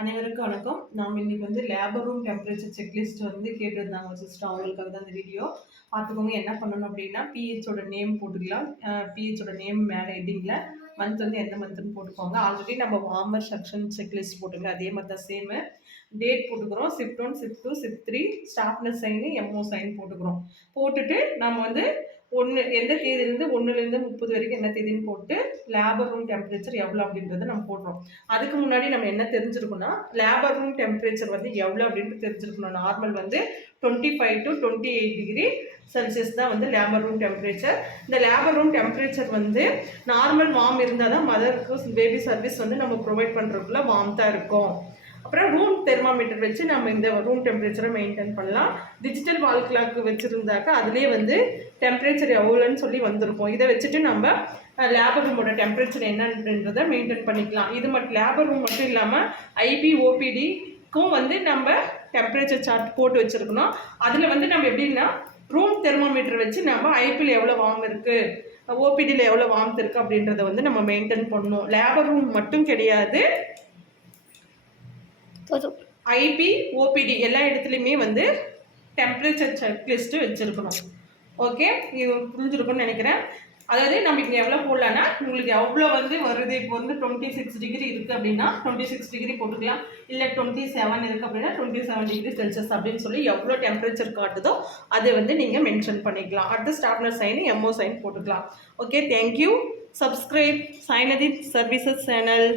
அனைவருக்கும் வணக்கம். நாம் இன்னைக்கு வந்து லேபர் ரூம் டெம்பரேச்சர் செக்லிஸ்ட் வந்து கேட்டிருந்தாங்க சிஸ்டர். அவங்களுக்காக தான் இந்த வீடியோ பார்த்துக்கோங்க. என்ன பண்ணணும் அப்படின்னா பிஹெச்சோட நேம் போட்டுக்கலாம். பிஹெச்சோட நேம் மேலே ஹெட்டிங்கில் மந்த் வந்து எந்த மந்த்னு போட்டுக்கோங்க. ஆல்ரெடி நம்ம வார்மர் செக்ஷன் செக்லிஸ்ட் போட்டுக்கலாம். அதே மாதிரி தான் சேமு டேட் போட்டுக்கிறோம். Shift 1 shift 2 shift 3 staff nurse sign MO sign போட்டுக்கிறோம். போட்டுட்டு நம்ம வந்து எந்த தேதியிலேருந்து 1லேருந்து 30 வரைக்கும் என்ன தேதின்னு போட்டு லேபர் ரூம் டெம்பரேச்சர் எவ்வளோ அப்படின்றத நம்ம போடுறோம். அதுக்கு முன்னாடி நம்ம என்ன தெரிஞ்சிருக்கோம்னா லேபர் ரூம் டெம்பரேச்சர் வந்து எவ்வளோ அப்படின்ட்டு தெரிஞ்சிருக்கணும். நார்மல் வந்து 25 to 28 டிகிரி செல்சியஸ் தான் வந்து லேபர் ரூம் டெம்பரேச்சர். இந்த லேபர் ரூம் டெம்பரேச்சர் வந்து நார்மல் வார்ம் இருந்தால் தான் மதருக்கு பேபி சர்வீஸ் வந்து நம்ம ப்ரொவைட் பண்ணுறதுக்குள்ள வார்ம்த்தாக இருக்கும். அப்புறம் ரூம் தெர்மாமீட்டர் வச்சு நம்ம இந்த ரூம் டெம்பரேச்சரை மெயின்டைன் பண்ணலாம். டிஜிட்டல் வால் கிளாக் வச்சுருந்தாக்கா அதுலேயே வந்து டெம்பரேச்சர் எவ்வளோன்னு சொல்லி வந்திருக்கும். இதை வச்சுட்டு நம்ம லேபர் ரூமோட டெம்பரேச்சர் என்னன்றதை மெயின்டைன் பண்ணிக்கலாம். இது மட்டும் லேபர் ரூம் மட்டும் இல்லாமல் ஐபி ஓபிடிக்கும் வந்து நம்ம டெம்பரேச்சர் சார்ட் போட்டு வச்சுருக்கணும். அதில் வந்து நம்ம எப்படின்னா ரூம் தெர்மாமீட்டர் வச்சு நம்ம ஐபியில் எவ்வளோ வார்ம் இருக்குது, ஓபிடியில் எவ்வளோ வார்ம்த் இருக்குது அப்படின்றத வந்து நம்ம மெயின்டைன் பண்ணணும். லேபர் ரூம் மட்டும் கிடையாது, ஐபி ஓபிடி எல்லா இடத்துலையுமே வந்து டெம்பரேச்சர் செக்லிஸ்ட்டு வச்சுருக்கணும். ஓகே, இது புரிஞ்சுருக்குன்னு நினைக்கிறேன். அதாவது நம்ம இங்கே எவ்வளோ போடலான்னா உங்களுக்கு எவ்வளோ வந்து வருது. இப்போ வந்து 26 டிகிரி இருக்குது அப்படின்னா 26 டிகிரி போட்டுக்கலாம். இல்லை 27 இருக்குது அப்படின்னா 27 டிகிரி செல்சியஸ் அப்படின்னு சொல்லி எவ்வளோ டெம்பரேச்சர் காட்டுதோ அதை வந்து நீங்கள் மென்ஷன் பண்ணிக்கலாம். அடுத்து ஸ்டாப்னர் சைனு எம்ஓ சைன் போட்டுக்கலாம். Okay, thank you. சப்ஸ்கிரைப் சைனதி சர்வீசஸ் சேனல்.